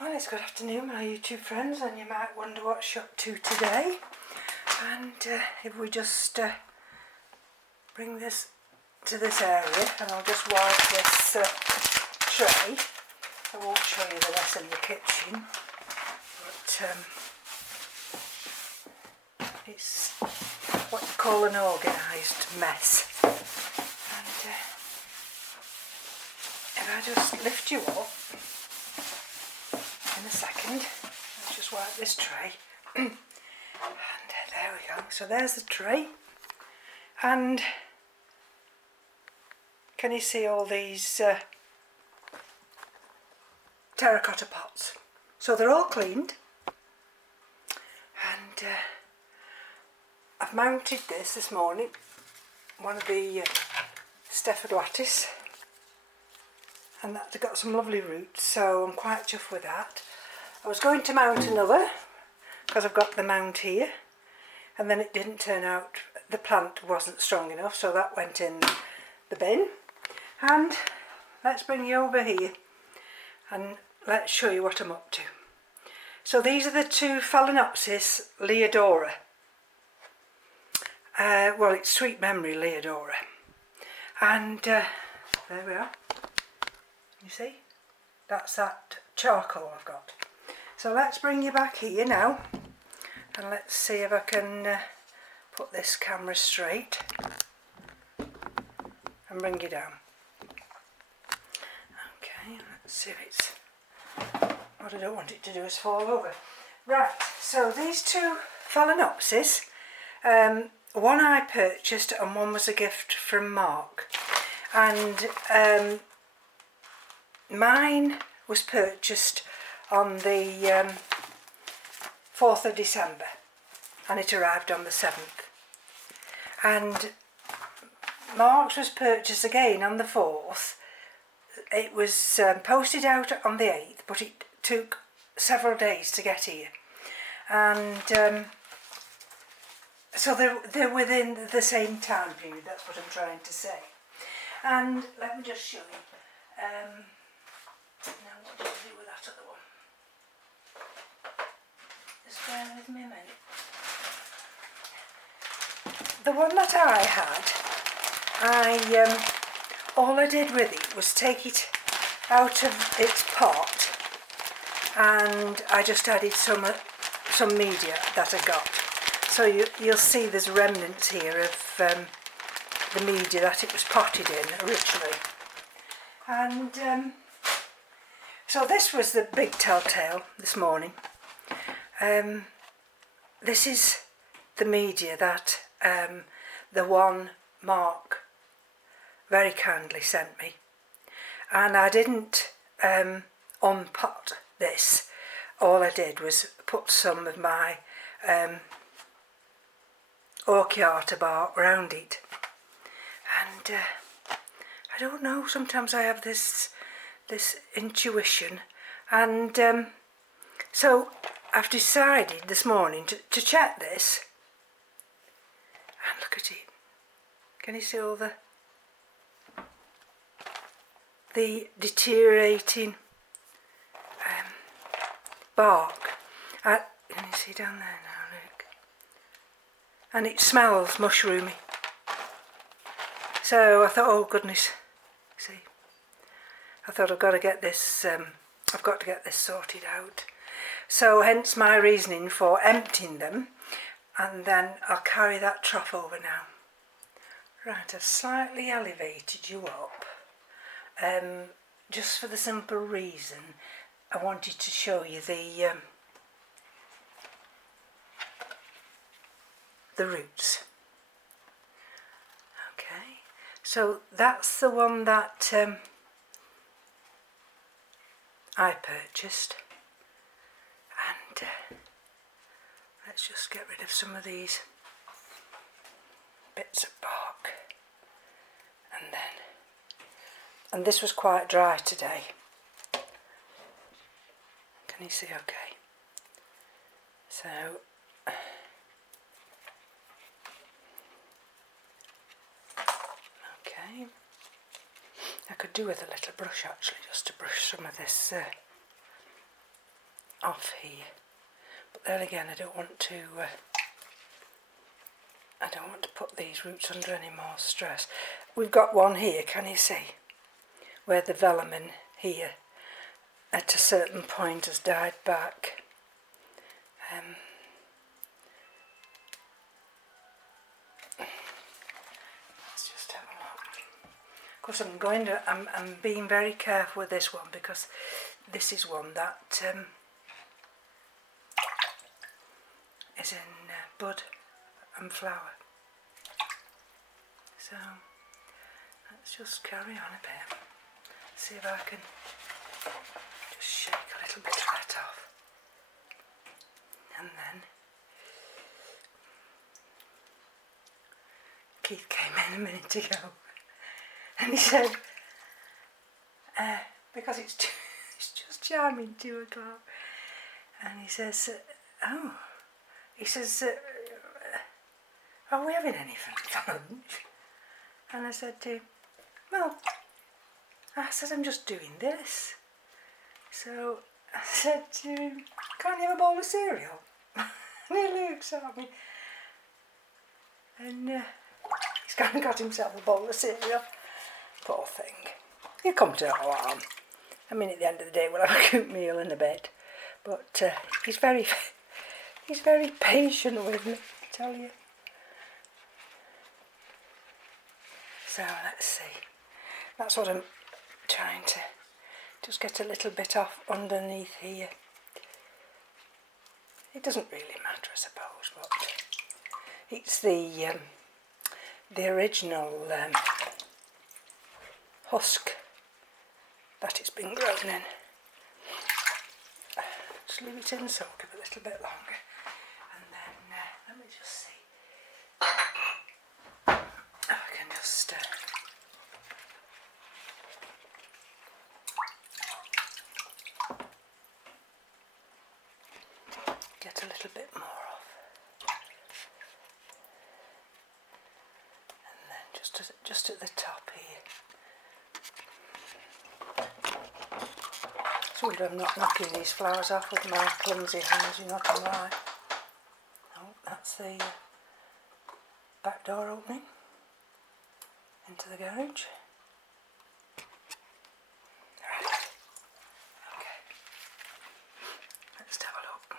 Well, it's good afternoon, my YouTube friends, and you might wonder what she's up to today. And if we just bring this to this area, and I'll just wipe this tray. I won't show you the rest of the kitchen, but it's what you call an organised mess. And if I just lift you up in a second, let's just wipe this tray. And there we go. So there's the tray. And can you see all these terracotta pots? So they're all cleaned. And I've mounted this morning, one of the Phalaenopsis, and that's got some lovely roots, so I'm quite chuffed with that. I was going to mount another because I've got the mount here, and then it didn't turn out, the plant wasn't strong enough, so that went in the bin. And let's bring you over here and let's show you what I'm up to. So these are the two Phalaenopsis Liodoro. Well, it's Sweet Memory Liodoro. And there we are. You see? That's that charcoal I've got. So let's bring you back here now. And let's see if I can put this camera straight. And bring you down. Okay, let's see if it's... What I don't want it to do is fall over. Right, so these two Phalaenopsis, one I purchased and one was a gift from Mark. And mine was purchased on the 4th of December and it arrived on the 7th. And Mark's was purchased again on the 4th. It was posted out on the 8th, but it took several days to get here. And so they're within the same time period, that's what I'm trying to say. And let me just show you. Now what do I do with that other one? Just bear with me a minute. The one that I had, all I did with it was take it out of its pot, and I just added some media that I got. So you'll see there's remnants here of the media that it was potted in originally. And so this was the big telltale this morning. This is the media that the one Mark very kindly sent me, and I didn't unpot this. All I did was put some of my orchid bark around it, and I don't know, sometimes I have this intuition, and so I've decided this morning to check this, and look at it. Can you see all the deteriorating bark? Can you see down there now, look? And it smells mushroomy. So I thought, oh goodness, see, I thought I've got to get this sorted out. So hence my reasoning for emptying them, and then I'll carry that trough over now. Right, I've slightly elevated you up, just for the simple reason I wanted to show you the roots. Okay, so that's the one that I purchased, and let's just get rid of some of these bits of bark, and this was quite dry today. Can you see okay? So okay, I could do with a little brush actually, just to brush some of this off here. But then again, I don't want to put these roots under any more stress. We've got one here, can you see, where the velamen here at a certain point has died back. Let's just have a look. Of course, I'm being very careful with this one, because this is one that is in bud and flower. So let's just carry on a bit. See if I can just shake a little bit of that off. And then Keith came in a minute ago and he said, because it's just chiming 2 o'clock, and he says, are we having anything for lunch? And I said to him, well, I said, I'm just doing this. So I said to him, can't you have a bowl of cereal? And he looks at me, and he's gone and got himself a bowl of cereal. Poor thing. He'll come to no harm. I mean, at the end of the day, we'll have a good meal and a bed. But he's very patient with me, I tell you. So let's see. That's what I'm trying to just get a little bit off underneath here. It doesn't really matter, I suppose, but it's the original husk that it's been grown in. Just leave it in the soak a little bit longer, and then let me just see. I can just get a little bit more off, and then just at the top here. So I'm not knocking these flowers off with my clumsy hands, you know what I'm like. Oh, that's the back door opening into the garage. Right. Okay. Let's have a look.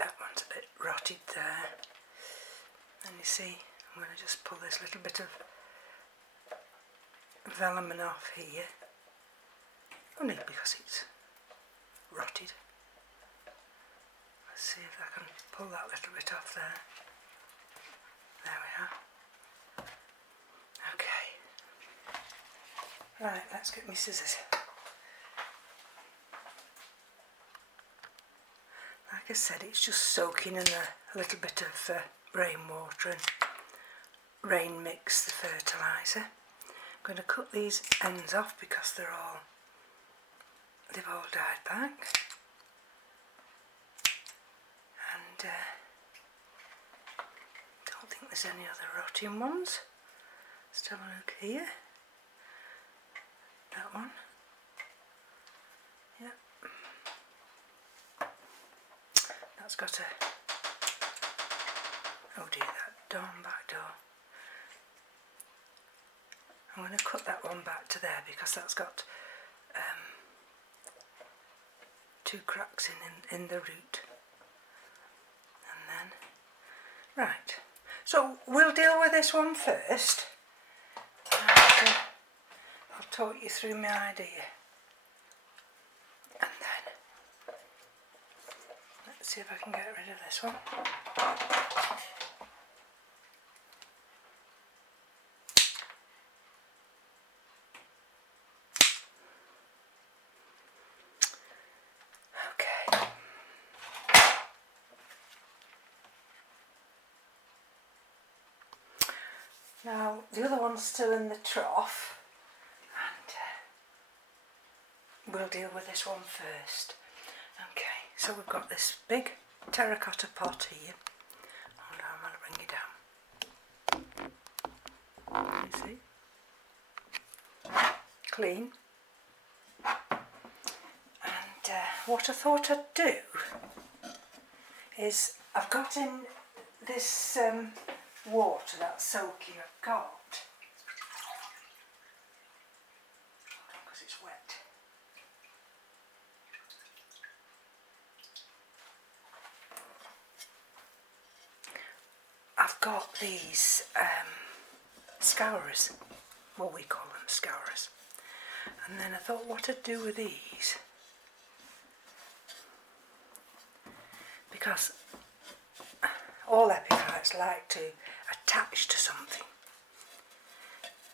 That one's a bit rotted there. And you see, I'm going to just pull this little bit of velamen off here. Only because it's rotted. Let's see if I can pull that little bit off there. There we are. Okay. Right, let's get my scissors. Like I said, it's just soaking in a little bit of rainwater and rain mix, the fertiliser. I'm going to cut these ends off because they've all died back. And don't think there's any other rotting ones. Let's have a look here. That one. Yep. That's got a, oh dear, that back door. I'm going to cut that one back to there because that's got 2 cracks in the root. And then, right, so we'll deal with this one first. And, I'll talk you through my idea. And then, let's see if I can get rid of this one. Now the other one's still in the trough, and we'll deal with this one first. Okay, so we've got this big terracotta pot here. Hold on, I'm going to bring it down. You see? Clean. And what I thought I'd do is I've got in this water that's soaking. I've got, because it's wet. I've got these scourers, well, we call them scourers, and then I thought what I'd do with these, because all epiphytes like to attach to something.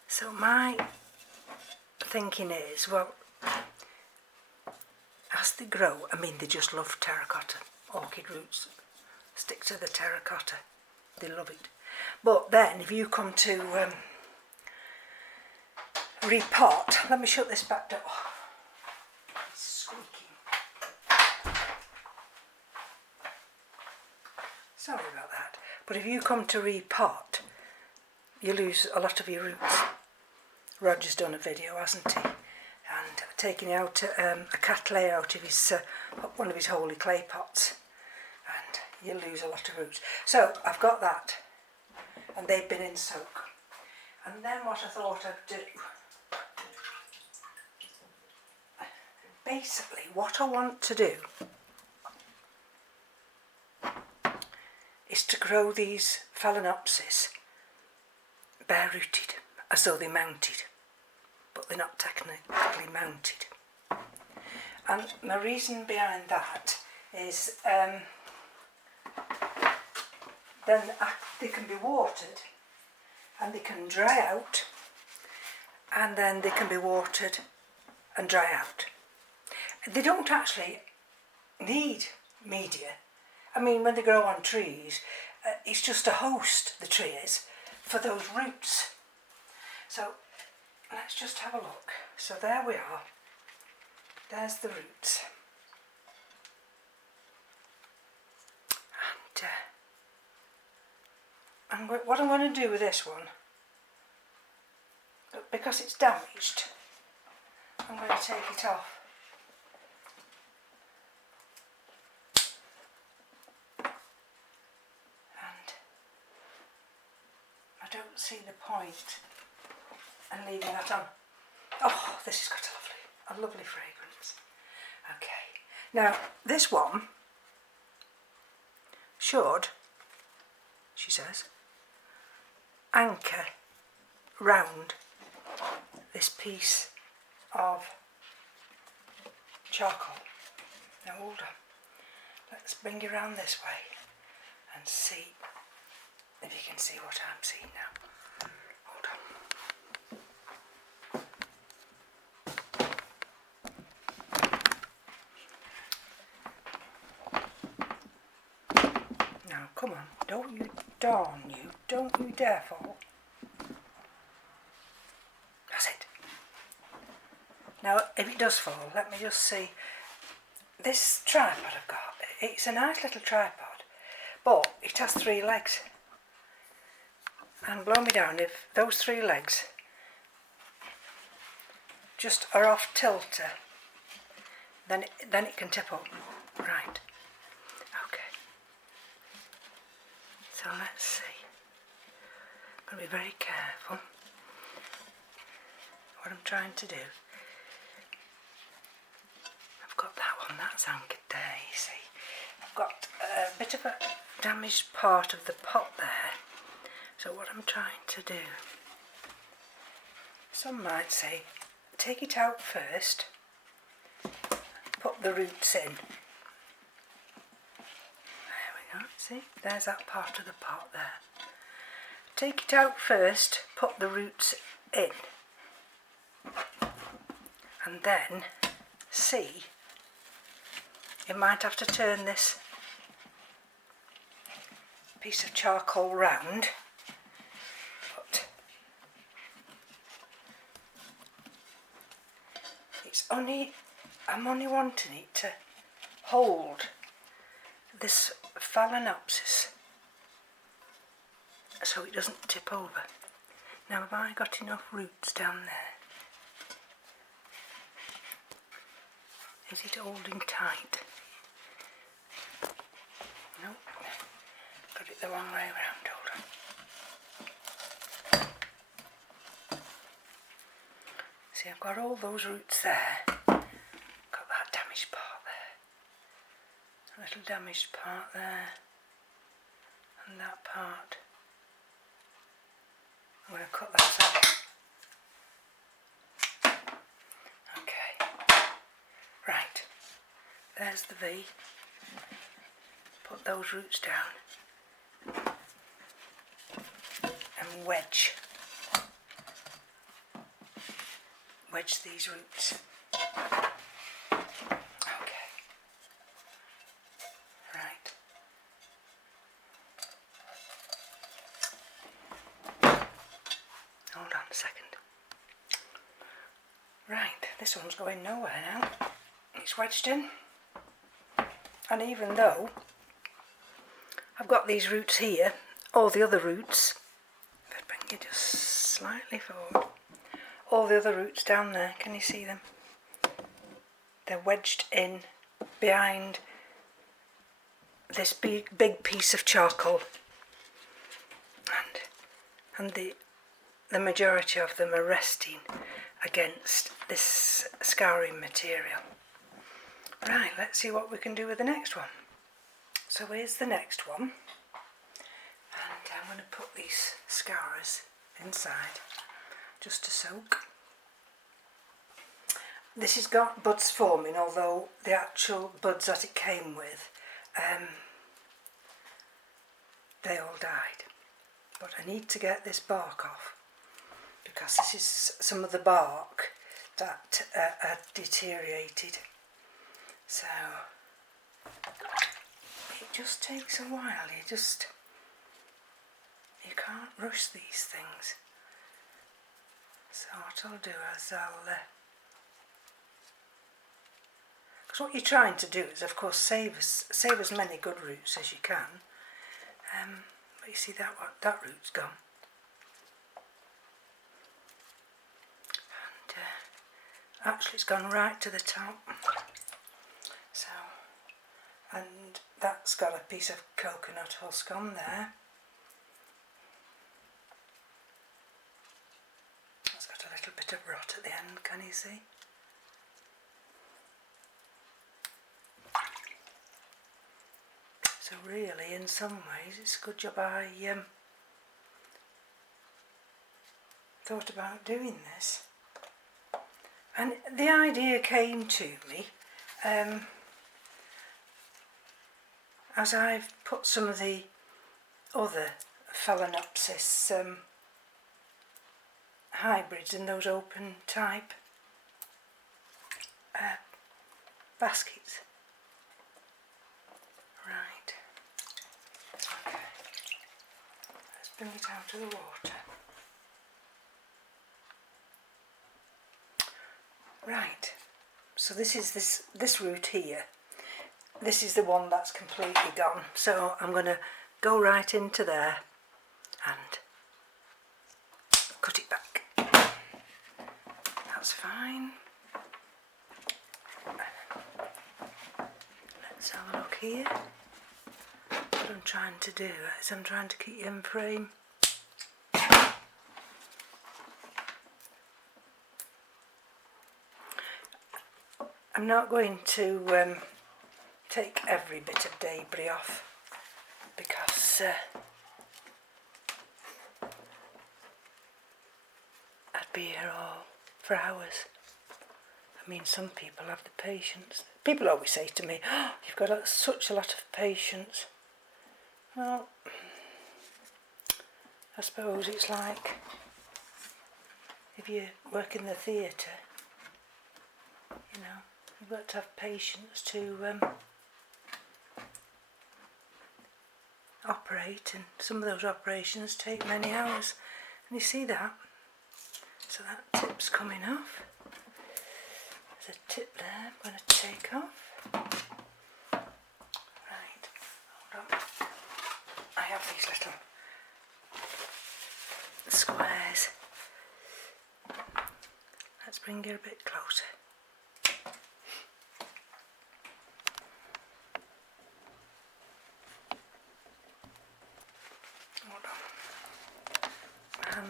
So my thinking is, well, as they grow, I mean, they just love terracotta. Orchid roots stick to the terracotta. They love it. But then if you come to repot, let me shut this back door. It's squeaking. Sorry about that. But if you come to repot, you lose a lot of your roots. Roger's done a video, hasn't he? And taking out a cattleya out of his one of his holy clay pots, and you lose a lot of roots. So I've got that, and they've been in soak. And then what I thought I'd do, basically what I want to do is to grow these Phalaenopsis bare rooted, as though they're mounted, but they're not technically mounted. And my reason behind that is then they can be watered and they can dry out, and then they can be watered and dry out. They don't actually need media. I mean, when they grow on trees, it's just a host, the tree is, for those roots. So let's just have a look. So there we are. There's the roots. And what I'm going to do with this one, because it's damaged, I'm going to take it off. And I don't see the point in leaving that on. Oh, this has got a lovely fragrance. Okay, now this one should, she says, anchor round this piece of charcoal. Now hold on, let's bring it around this way and see if you can see what I'm seeing now. Hold on. Now come on, don't you dare fall. That's it. Now if it does fall, let me just see. This tripod I've got, it's a nice little tripod, but it has 3 legs. And blow me down if those 3 legs just are off tilter, then it can tip up. Right. Okay. So let's see. I'm going to be very careful what I'm trying to do. I've got that one, that's anchored there, you see. I've got a bit of a damaged part of the pot there. So what I'm trying to do, some might say, take it out first, put the roots in. There we go, see, there's that part of the pot there. Take it out first, put the roots in, and then see, you might have to turn this piece of charcoal round, but I'm only wanting it to hold this Phalaenopsis so it doesn't tip over. Now have I got enough roots down there? Is it holding tight? Nope. Got it the wrong way around. Hold on. See, I've got all those roots there. Got that damaged part there. A little damaged part there. And that part. I'm going to cut that out. Okay. Right. There's the V. Put those roots down. And wedge these roots. Okay. Right. Hold on a second. Right, this one's going nowhere now. It's wedged in. And even though I've got these roots here, all the other roots, if I bring it just slightly forward, all the other roots down there, can you see them? They're wedged in behind this big piece of charcoal, and the majority of them are resting against this scouring material. Right, let's see what we can do with the next one. So here's the next one, and I'm going to put these scourers inside just to soak. This has got buds forming, although the actual buds that it came with, they all died. But I need to get this bark off, because this is some of the bark that had deteriorated. So it just takes a while. You can't rush these things. So what I'll do is because what you're trying to do is, of course, save as many good roots as you can. But you see that root's gone. And actually it's gone right to the top. So, and that's got a piece of coconut husk on there. It's got a little bit of rot at the end, can you see? So really, in some ways, it's a good job I thought about doing this. And the idea came to me as I've put some of the other Phalaenopsis hybrids in those open type baskets. Right. Okay. Let's bring it out of the water. Right. So this is this root here. This is the one that's completely gone. So I'm going to go right into there and cut it back. That's fine. Let's have a look here. What I'm trying to do is I'm trying to keep in frame. I'm not going to take every bit of debris off, because I'd be here all for hours. I mean, some people have the patience. People always say to me, "Oh, you've got such a lot of patience." Well, I suppose it's like if you work in the theatre, you know, you've got to have patience to operate, and some of those operations take many hours. And you see that? So that tip's coming off. There's a tip there I'm going to take off. Right, hold on. I have these little squares. Let's bring it a bit closer.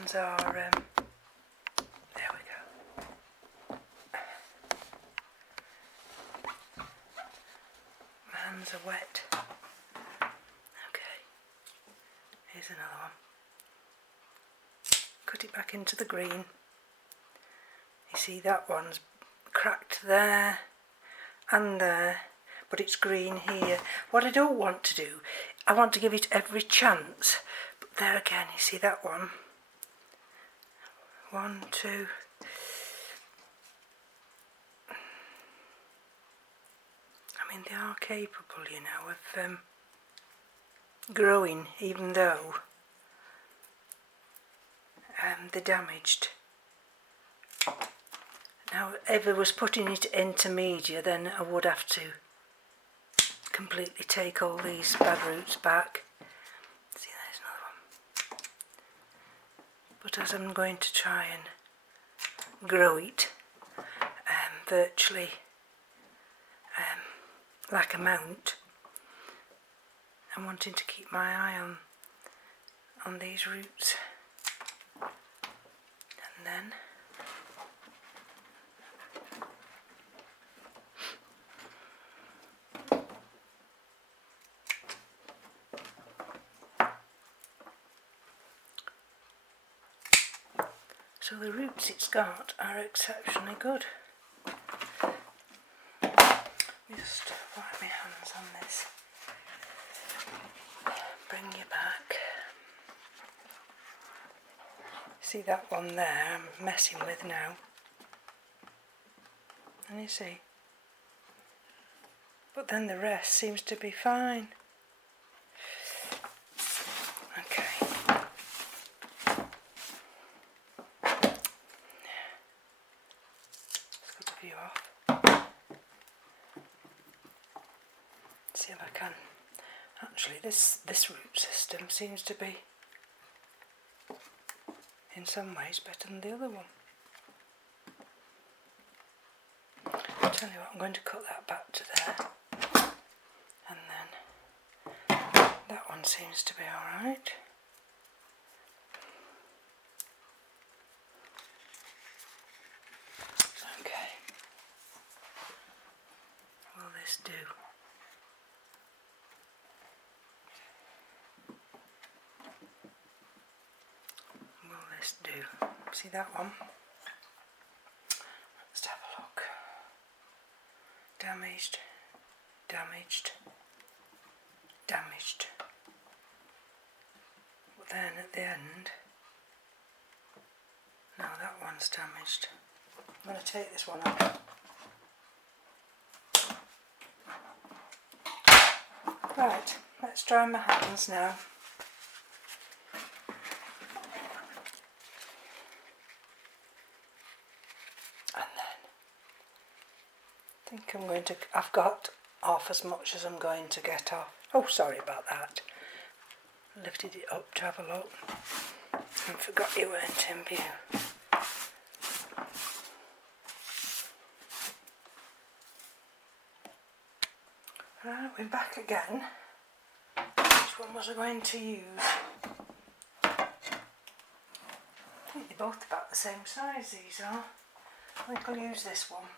hands are, there we go. My hands are wet. Okay, here's another one. Cut it back into the green. You see that one's cracked there and there, but it's green here. What I don't want to do, I want to give it every chance. But there again, you see that one? 1, 2. I mean, they are capable, you know, of growing, even though they're damaged. Now, if I was putting it into media, then I would have to completely take all these bad roots back. See, there's another one. But as I'm going to try and grow it virtually like a mount, I'm wanting to keep my eye on these roots. And then so the roots it's got are exceptionally good. Just wipe my hands on this. Bring you back. See that one there I'm messing with now? And you see? But then the rest seems to be fine. Okay. Let's cut a few off. See if I can. Actually, this root system seems to be in some ways better than the other one. I'll tell you what, I'm going to cut that back to there, and then that one seems to be alright. Okay, will this do? Do. See that one? Let's have a look. Damaged, damaged, damaged. But then at the end, no, that one's damaged. I'm going to take this one off. Right, let's dry my hands now. I've got off as much as I'm going to get off. Oh, sorry about that. Lifted it up to have a look and forgot you weren't in view. Right, we're back again. Which one was I going to use? I think they're both about the same size, these are. I think I'll use this one.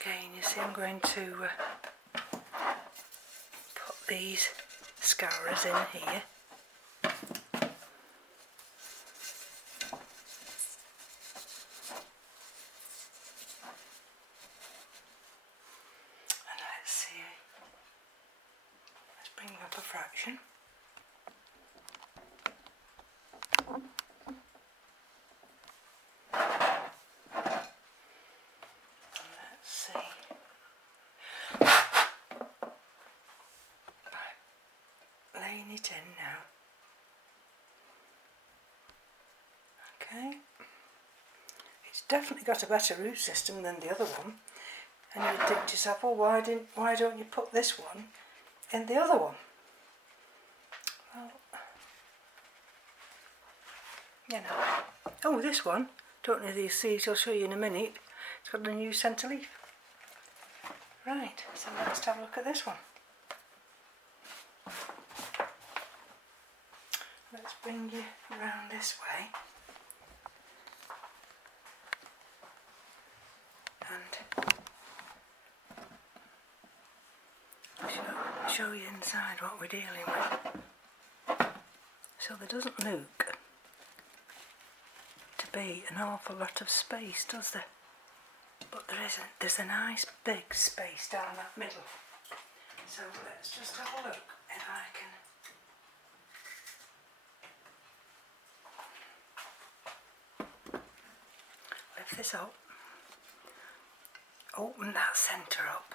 Again, you see I'm going to put these scourers in here. And let's see, let's bring up a fraction. Laying it in now. Okay, it's definitely got a better root system than the other one, and you'd think to yourself, well, why don't you put this one in the other one? Well, you know. Oh, this one, don't know these seeds, I'll show you in a minute. It's got a new centre leaf. Right, so let's have a look at this one. let's bring you around this way and show you inside what we're dealing with. So there doesn't look to be an awful lot of space, does there? But there isn't. There's a nice big space down that middle. So let's just have a look if I can lift this up, open that centre up.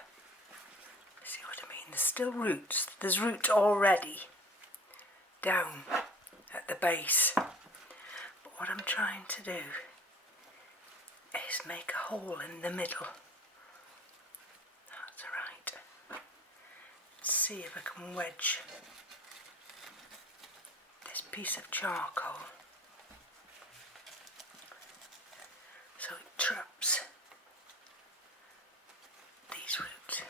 See what I mean? There's still roots. There's roots already down at the base. But what I'm trying to do is make a hole in the middle. That's right. Let's see if I can wedge this piece of charcoal so it traps these roots.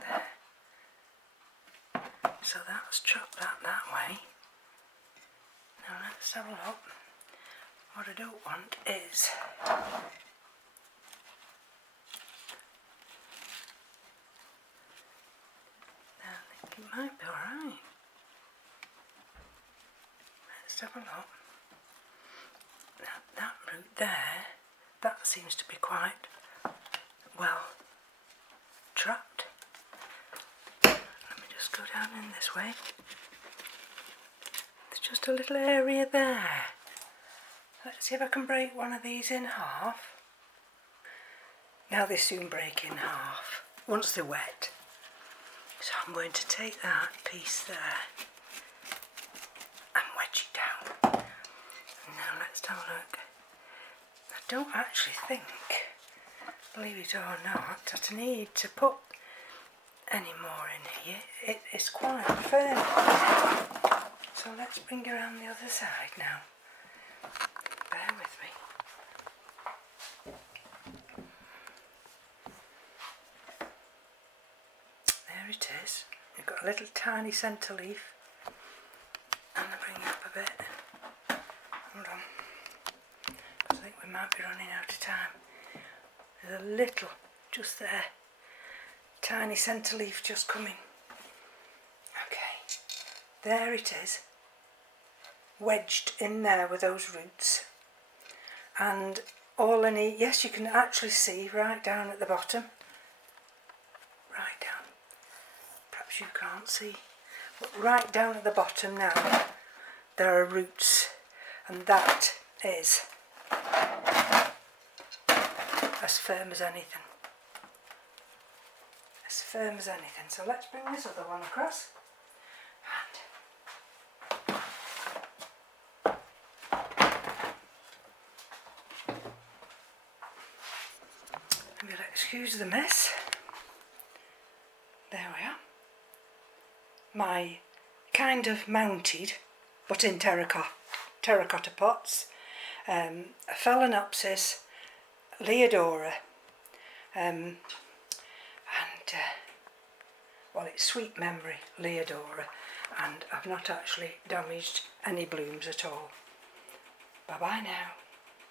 There. So that's trapped that way. Now let's have a look. What I don't want is I think it might be alright. Let's have a look. That root there, that seems to be quite well trapped. Let me just go down in this way. There's just a little area there. Let's see if I can break one of these in half. Now they soon break in half once they're wet. So I'm going to take that piece there and wedge it down. Now let's have a look. I don't actually think, believe it or not, that I need to put any more in here. It is quite firm. So let's bring it around the other side now. Bear with me. There it is. You've got a little tiny centre leaf. And I bring it up a bit. Hold on. I think we might be running out of time. There's a little, just there, tiny centre leaf just coming. Okay, there it is, wedged in there with those roots. And all I need, yes, you can actually see right down at the bottom, right down, perhaps you can't see, but right down at the bottom now, there are roots, and that is as firm as anything. As firm as anything. So let's bring this other one across. And we'll excuse the mess. There we are. My kind of mounted, but in terracotta pots, Phalaenopsis Liodoro, well, it's Sweet Memory Liodoro, and I've not actually damaged any blooms at all. Bye bye now.